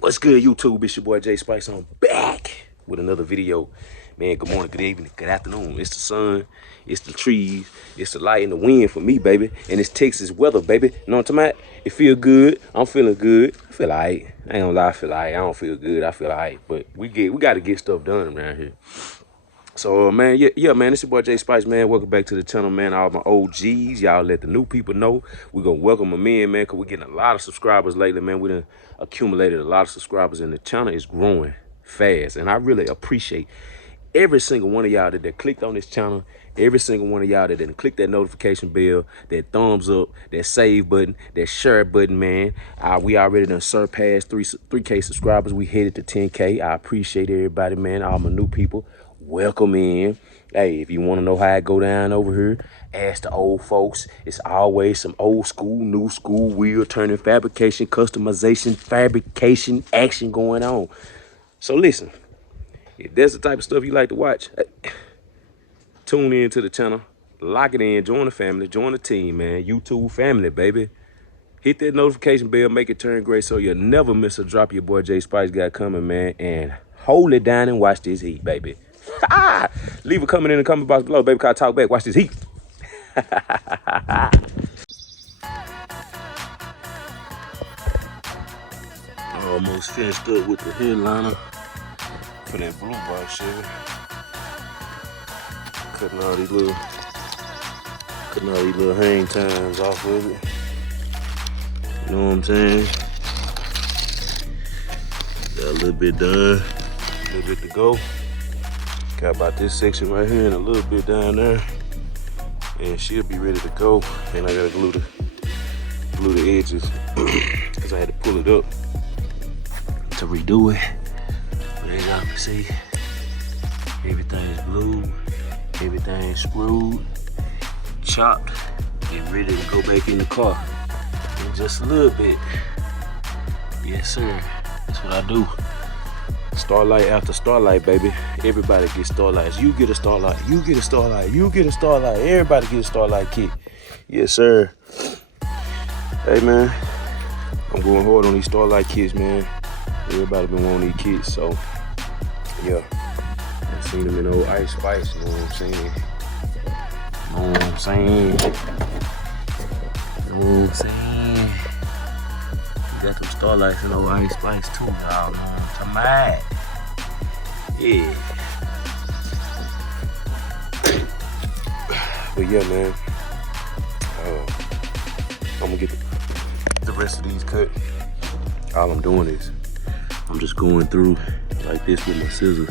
What's good, YouTube? It's your boy Jay Spice. I'm back with another video. Man, good morning, good evening, good afternoon. It's the sun, it's the trees, it's the light and the wind for me, baby. And it's Texas weather, baby. You know what I'm talking about? It feel good. I'm feeling good. I feel alright. I ain't gonna lie, I feel alright. I don't feel good. I feel alright. But we gotta get stuff done around here. So, man, yeah, man, it's your boy Jay Spice, man. Welcome back to the channel, man. All my OGs, y'all let the new people know. We're going to welcome them in, man, because we're getting a lot of subscribers lately, man. We done accumulated a lot of subscribers, and the channel is growing fast. And I really appreciate every single one of y'all that clicked on this channel, every single one of y'all that didn't click that notification bell, that thumbs up, that save button, that share button, man. We already done surpassed 3K subscribers. We headed to 10K. I appreciate everybody, man. All my new people. Welcome in. Hey, if you want to know how I go down over here, ask the old folks. It's always some old school, new school, wheel turning, fabrication, customization, fabrication action going on. So listen, if that's the type of stuff you like to watch, tune in to the channel, lock it in, join the family, join the team, man. YouTube family, baby. Hit that notification bell, make it turn gray so you'll never miss a drop. Your boy Jay Spice got coming, man. And hold it down and watch this heat, baby. Leave a comment in the comment box below, baby. Cause I talk back. Watch this heat. Almost finished up with the headliner for that blue box Chevy. Cutting all these little hang times off of it. You know what I'm saying? Got a little bit done, a little bit to go. Got about this section right here and a little bit down there, and she'll be ready to go. And I gotta glue the edges because I had to pull it up to redo it. But as y'all can see, everything's glued, everything's screwed, chopped, and ready to go back in the car in just a little bit. Yes, sir. That's what I do. Starlight after starlight, baby. Everybody gets starlights. You get a starlight. You get a starlight. You get a starlight. Everybody get a starlight kit. Yes, sir. Hey, man. I'm going hard on these starlight kits, man. Everybody been wanting these kits, so yeah. I seen them in old Ice Spice. You know what I'm saying? You know what I'm saying? You know what I'm saying? Got them starlights in old Ice Spice too, y'all. Tonight. Yeah. But yeah, man. I'm gonna get the rest of these cut. All I'm doing is I'm just going through like this with my scissors.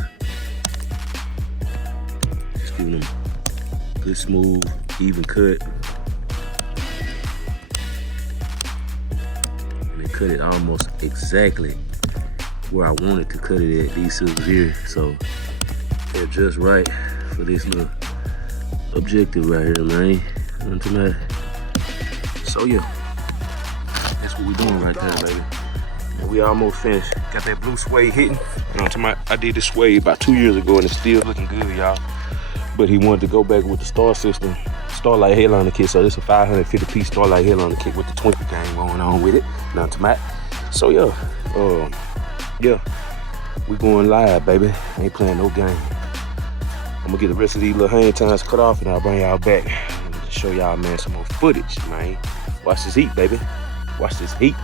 Just giving them good, smooth, even cut. Cut it almost exactly where I wanted to cut it at, these scissors here. So they're just right for this little objective right here, man. So yeah, that's what we're doing right there, baby. And we almost finished. Got that blue suede hitting. You know what I'm talking about? I did this suede about 2 years ago and it's still looking good, y'all. But he wanted to go back with the star system, starlight headliner kit. So this is a 550 piece starlight headliner kit with the twinkle game going on with it. Now to my, so yeah, we going live, baby. Ain't playing no game. I'm gonna get the rest of these little hang times cut off and I'll bring y'all back to show y'all, man, some more footage, man. Watch this heat, baby. Watch this heat.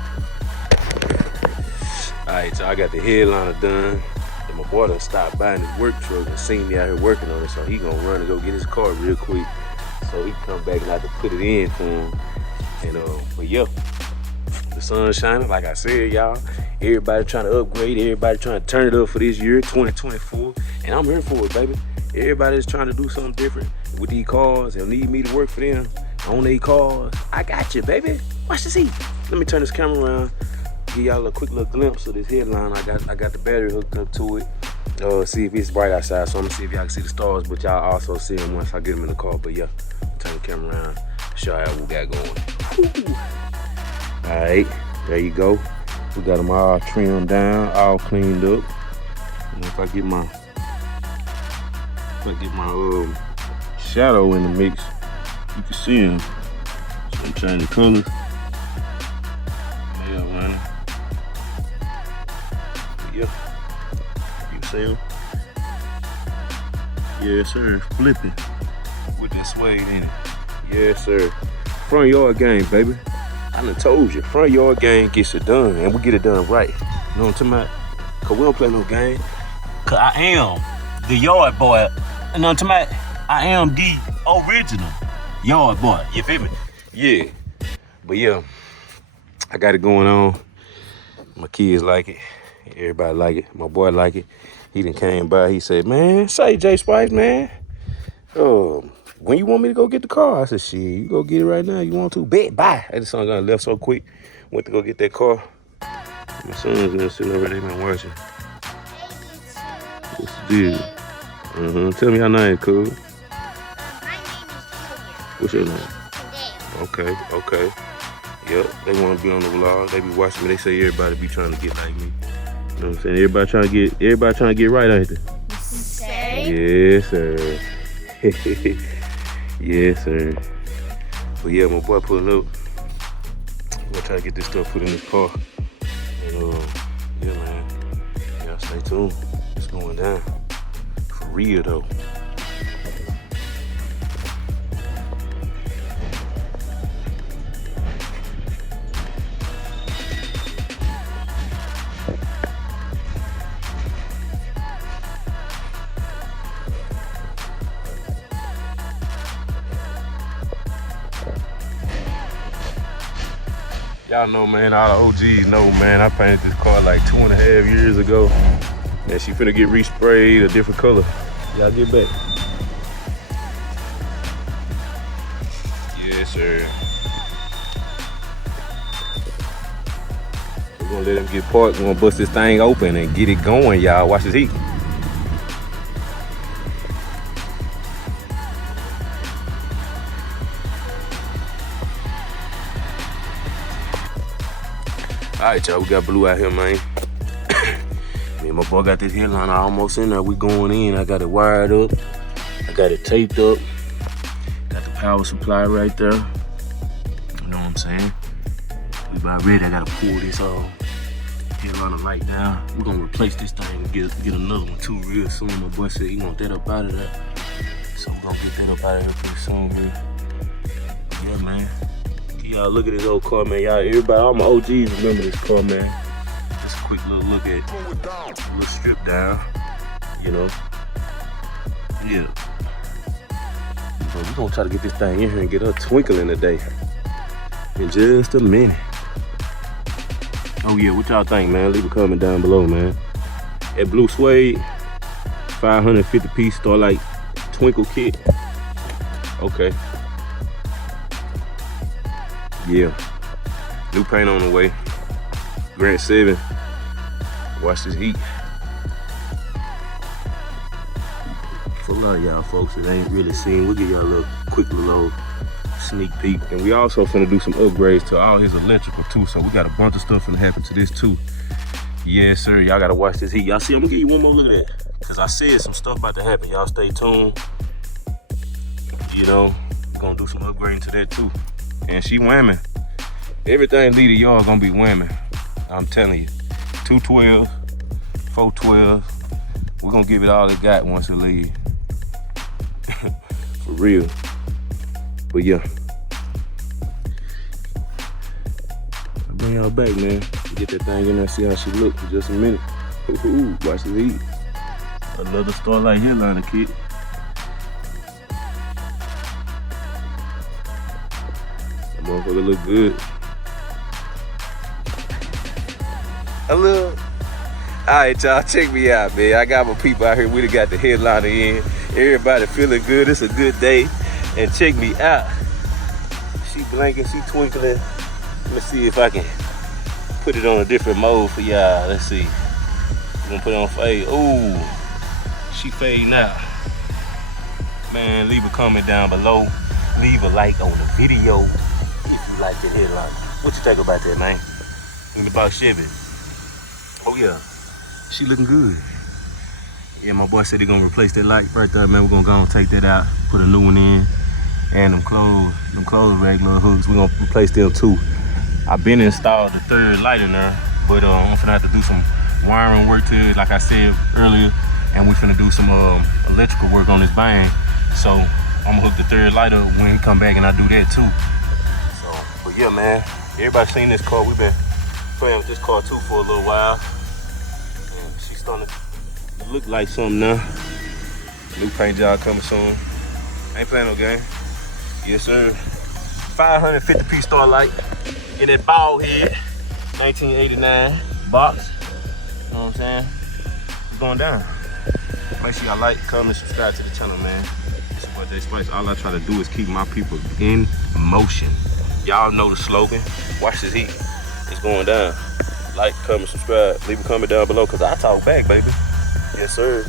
All right, so I got the headliner done. And my boy done stopped buying his work truck and seen me out here working on it, so he gonna run and go get his car real quick so he can come back and I can put it in for him. And but yeah, the sun's shining, like I said, y'all. Everybody trying to upgrade, everybody trying to turn it up for this year, 2024. And I'm here for it, baby. Everybody's trying to do something different with these cars. They'll need me to work for them on these cars. I got you, baby. Watch this heat. Let me turn this camera around. Give y'all a quick little glimpse of this headline. I got the battery hooked up to it. See if it's bright outside, so I'm gonna see if y'all can see the stars, but y'all also see them once I get them in the car. But yeah, turn the camera around, show y'all what we got going. All right, there you go. We got them all trimmed down, all cleaned up. And if I get my shadow in the mix, you can see them. So I'm changing colors. Yeah, man. Yeah. You see him? Yes, sir. Flipping with that suede in it. Yes, sir. Front yard game, baby. I done told you, front yard game gets it done, and we get it done right. You know what I'm talking about? Cause we don't play no game. Cause I am the yard boy. You know what I'm talking about? I am the original yard boy. You feel me? Yeah. But yeah, I got it going on. My kids like it. Everybody like it. My boy like it. He done came by. He said, man, say J Spice, man. When you want me to go get the car? I said, shit, you go get it right now. You want to? Bet, bye. I just son got left so quick. Went to go get that car. My son's in there sitting over there, they been watching. What's the deal? Tell me your name, cool. My name is Julia. What's your name? Today. Okay. Yep, they want to be on the vlog. They be watching me. They say everybody be trying to get like me. You know what I'm saying? Everybody trying to get right, ain't they? Say. Yes, sir. Yes, sir. But yeah, my boy pulling up. I'm gonna try to get this stuff put in this car. And yeah, man. Y'all stay tuned. It's going down. For real though. Y'all know, man, all the OGs know, man, I painted this car like 2.5 years ago. And she finna get resprayed a different color. Y'all get back. Yes, sir. We're gonna let him get parked. We're gonna bust this thing open and get it going, y'all. Watch this heat. All right, y'all, we got blue out here, man. Me and my boy got this headliner almost in there. We going in. I got it wired up. I got it taped up. Got the power supply right there. You know what I'm saying? We about ready. I gotta pull this headliner light down. We're gonna replace this thing and get another one too real soon. My boy said he want that up out of there. So we're gonna get that up out of here pretty soon, man. Yeah, man. Y'all look at this old car, man. Y'all, everybody, all my OGs remember this car, man. Just a quick little look at it. A little strip down, you know. Yeah. But we're gonna try to get this thing in here and get her twinkling today. In just a minute. Oh yeah, what y'all think, man? Leave a comment down below, man. That blue suede, 550 piece Starlight twinkle kit. Okay. Yeah, new paint on the way. Grant 7. Watch this heat. For a lot of y'all folks that ain't really seen, we'll give y'all a little quick little sneak peek. And we also finna do some upgrades to all his electrical too. So we got a bunch of stuff finna happen to this too. Yes, sir. Y'all gotta watch this heat. Y'all see, I'm gonna give you one more look at that. Cause I said some stuff about to happen. Y'all stay tuned. You know, we're gonna do some upgrading to that too. And she whamming. Everything lead to y'all gonna be whamming. I'm telling you. 212, 412. We're gonna give it all it got once it leaves. For real. But yeah. I'll bring y'all back, man. Get that thing in there, see how she look for just a minute. Ooh, watch this heat. Another Starlight headliner kit. That motherfucker look good. A little. Alright, y'all, check me out, man. I got my people out here. We done got the headliner in. Everybody feeling good. It's a good day. And check me out. She blinking, she twinkling. Let me see if I can put it on a different mode for y'all. Let's see. We're gonna put it on fade. Ooh, she fading out. Man, leave a comment down below. Leave a like on the video if you like the headliner. What you think about that, man? Think about Chevy. Oh yeah, she looking good. Yeah, my boy said he gonna replace that light right there, man. We're gonna go and take that out, put a new one in. And them clothes regular hooks, we're gonna replace them too. I've been installed the third light in there, but I'm gonna have to do some wiring work to it, like I said earlier, and we finna do some electrical work on this van. So I'm gonna hook the third light up when we come back, and I do that too. So, but yeah, man, everybody seen this car. We've been playing with this car too for a little while, and she's starting to look like something now. New paint job coming soon. Ain't playing no game. Yes, sir. 550-piece Starlight in that bald head, 1989 box. You know what I'm saying? It's going down. Make sure y'all like, comment, subscribe to the channel, man. It's your boy Jay Spice. All I try to do is keep my people in motion. Y'all know the slogan. Watch this heat. It's going down. Like, comment, subscribe. Leave a comment down below, because I talk back, baby. Yes, sir.